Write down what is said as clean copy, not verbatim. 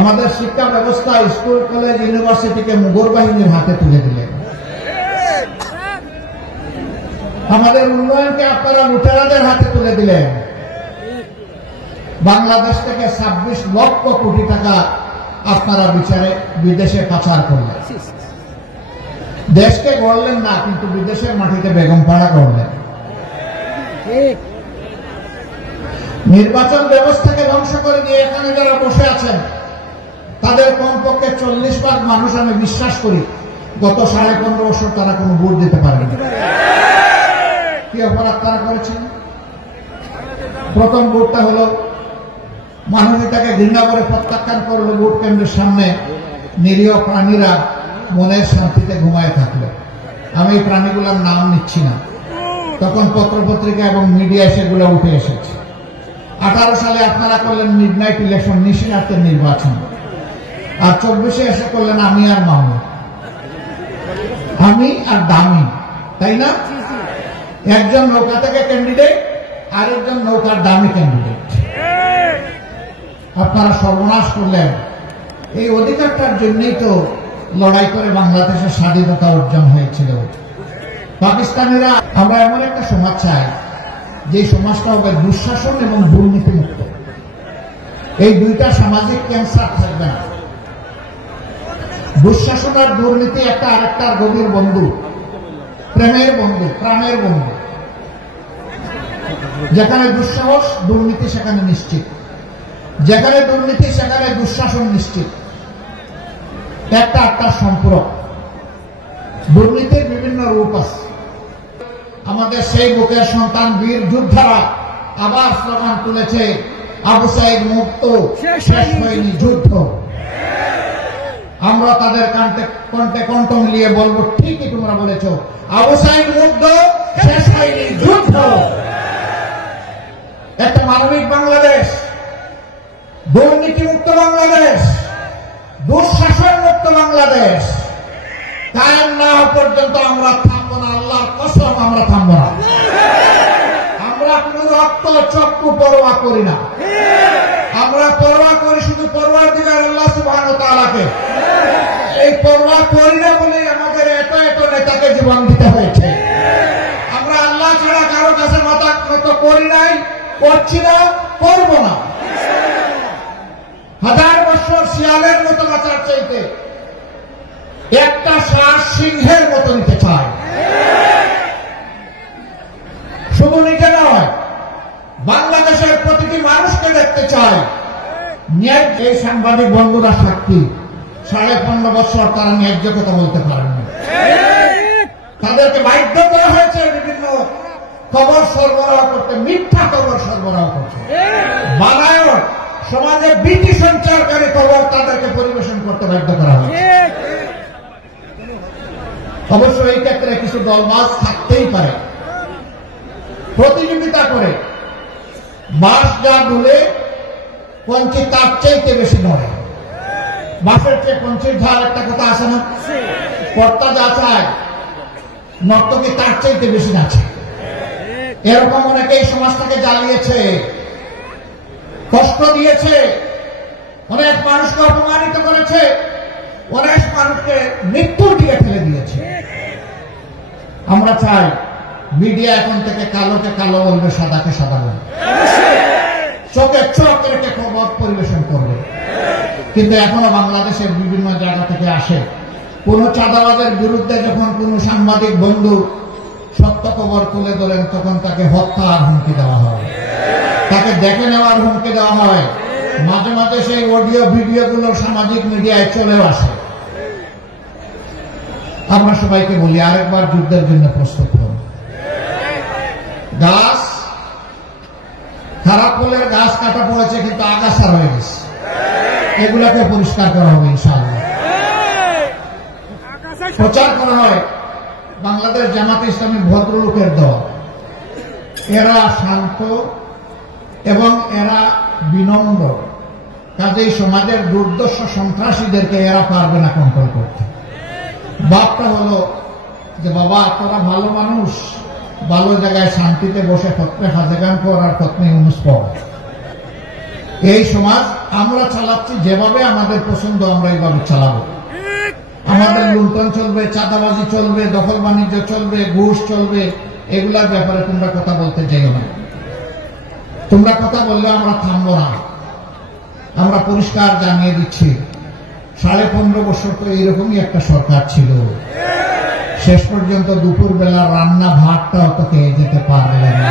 আমাদের শিক্ষা ব্যবস্থা স্কুল কলেজ ইউনিভার্সিটিকে মুঘল বাহিনীর হাতে তুলে দিলেন। আমাদের উন্নয়নকে আপনারা লুটেরাদের হাতে তুলে দিলেন। বাংলাদেশ থেকে 26 লক্ষ কোটি টাকা আপনারা বিদেশে পাচার করলেন। দেশকে গড়লেন না, কিন্তু বিদেশের মাটিতে বেগম পাড়া গড়লেন। নির্বাচন ব্যবস্থাকে ধ্বংস করে দিয়ে এখানে যারা বসে আছেন তাদের কমপক্ষে 40% মানুষ, আমি বিশ্বাস করি, গত 15.5 বছর তারা কোনো ভোট দিতে পারেনি। কি অপরাধ তারা করেছেন? প্রথম ভোটটা হলো মানবতাকে ঘৃণা করে প্রত্যাখ্যান করলো ভোট কেন্দ্রের সামনে। নিরীহ প্রাণীরা মনের শান্তিতে ঘুমায় থাকলো। আমি এই প্রাণীগুলোর নাম নিচ্ছি না, তখন পত্রপত্রিকা এবং মিডিয়ায় সেগুলো উঠে এসেছে। 18 সালে আপনারা করলেন মিডনাইট ইলেকশন, নিশিরাতের নির্বাচন, আর 24-এ এসে করলেন আমি আর মামু, আমি আর দামি, তাই না? একজন নৌকা থেকে ক্যান্ডিডেট, আরেকজন নৌকার দামি ক্যান্ডিডেট। আপনারা সর্বনাশ করলেন। এই অধিকারটার জন্যই তো লড়াই করে বাংলাদেশের স্বাধীনতা অর্জন হয়েছিল। পাকিস্তানিরা, আমরা এমন একটা সমাজ চাই যে সমাজটা হবে দুঃশাসন এবং দুর্নীতি মুক্ত। এই দুইটা সামাজিক ক্যান্সার থাকবে না। দুঃশাসন আর দুর্নীতি একটা আরেকটার গভীর বন্ধু, প্রেমের বন্ধু, প্রাণের বন্ধু। যেখানে দুঃসাহস, দুর্নীতি সেখানে নিশ্চিত। যেখানে দুর্নীতি সেখানে দুঃশাসন নিশ্চিত। একটা আত্মার সম্পর্ক। দুর্নীতির বিভিন্ন রূপ আছে। আমাদের সেই বুকের সন্তান বীর যোদ্ধারা আবার স্লোগান তুলেছে, আবু সাইদ মুক্ত, শেষ হয়নি যুদ্ধ। আমরা তাদের কণ্ঠে কণ্ঠ মিলিয়ে বলবো, ঠিকই তোমরা বলেছ, আবু সাইদ মুক্ত, শেষ হয়নি যুদ্ধ। একটা মানবিক বাংলাদেশ, দুর্নীতি মুক্ত বাংলাদেশ, দুঃশাসন মুক্ত বাংলাদেশ কায়েম না হওয়া পর্যন্ত আমরা থামবো না। আল্লাহর কসম, আমরা থামবো না। আমরা কোন রক্ত চক্ষু পরোয়া করি না। আমরা পরোয়া করি শুধু পরওয়ারদিগার আল্লাহ সুবহানাহু ওয়া তাআলাকে। এই পরোয়া করি না বলে আমাদের এত এত নেতাকে জীবন দিতে হয়েছে। আমরা আল্লাহ ছাড়া কারো কাছে মাথা নত করি নাই, করছি না, করবো না। 1000 বছর শিয়ালের মতো বাঁচার চাইতে একটা শ্বাস সিংহের মতো নিতে চায়। শুধু নিতে নয়, বাংলাদেশের প্রতিটি মানুষকে দেখতে চায়। এই সাংবাদিক বন্ধুরা সাক্ষী, 15.5 বছর তারা ন্যায্য কথা বলতে পারেননি। তাদেরকে বাধ্য করা হয়েছে বিভিন্ন খবর সরবরাহ করতে, মিথ্যা খবর সরবরাহ করতে, বানায় সমাজে ভীতি সঞ্চারকারী খবর তাদেরকে পরিবেশন করতে বাধ্য করা হয়েছে। অবশ্য এই ক্ষেত্রে কিছু দলবাজ থাকতেই পারে, প্রতিযোগিতা করে। বাঁশ যা ডুলে কঞ্চি তার চাইতে বেশি নড়ে। বাঁশের চেয়ে কঞ্চির ধার, একটা কথা আছে না? কর্তা যা চায় নর্তকী তার চাইতে বেশি নাচে। এরকম অনেকেই সমাজটাকে জ্বালিয়েছে, কষ্ট দিয়েছে, অনেক মানুষকে অপমানিত করেছে, অনেক মানুষকে মৃত্যুর দিকে ফেলে দিয়েছে। আমরা চাই মিডিয়া এখন থেকে কালোকে কালো বলবে, সাদাকে সাদা বলবে, চোখে চোখ রেখে খবর পরিবেশন করবে। কিন্তু এখনো বাংলাদেশের বিভিন্ন জায়গা থেকে আসে, কোন চাঁদাবাজের বিরুদ্ধে যখন কোন সাংবাদিক বন্ধু সত্য খবর তুলে ধরেন, তখন তাকে হত্যার হুমকি দেওয়া হয়, তাকে দেখে নেওয়ার হুমকি দেওয়া হয়। মাঝে মাঝে সেই অডিও ভিডিওগুলো সামাজিক মিডিয়ায় চলেও আসে। আমরা সবাইকে বলি, আরেকবার যুদ্ধের জন্য প্রস্তুত হন। গাছ, খারাপ ফুলের গাছ কাটা পড়েছে, কিন্তু আগাছা রয়ে গেছে, এগুলাকে পরিষ্কার করা হবে ইনশাআল্লাহ। প্রচার করা হয় বাংলাদেশ জামাতে ইসলামী ভদ্রলোকের দল, এরা শান্ত এবং এরা বিনম্র, কাজেই সমাজের দুর্দর্শ সন্ত্রাসীদেরকে এরা পারবে না কন্ট্রোল করতে। বাপটা হলো যে, বাবা তোরা ভালো মানুষ, ভালো জায়গায় শান্তিতে বসে খতমে হাজেগান কর আর খতমে ইউনুস পড়। এই সমাজ আমরা চালাচ্ছি যেভাবে আমাদের পছন্দ আমরা এইভাবে চালাবো। আমাদের লুণ্ঠন চলবে, চাঁদাবাজি চলবে, দখল বাণিজ্য চলবে, ঘুষ চলবে, এগুলার ব্যাপারে তোমরা কথা বলতে চাইও না। তোমরা কথা বললে আমরা থামবো না। আমরা পরিষ্কার জানিয়ে দিচ্ছি, 15.5 বছর তো এইরকমই একটা সরকার ছিল, শেষ পর্যন্ত দুপুর বেলা রান্না ভাতটা অত খেয়ে যেতে পারলেন না।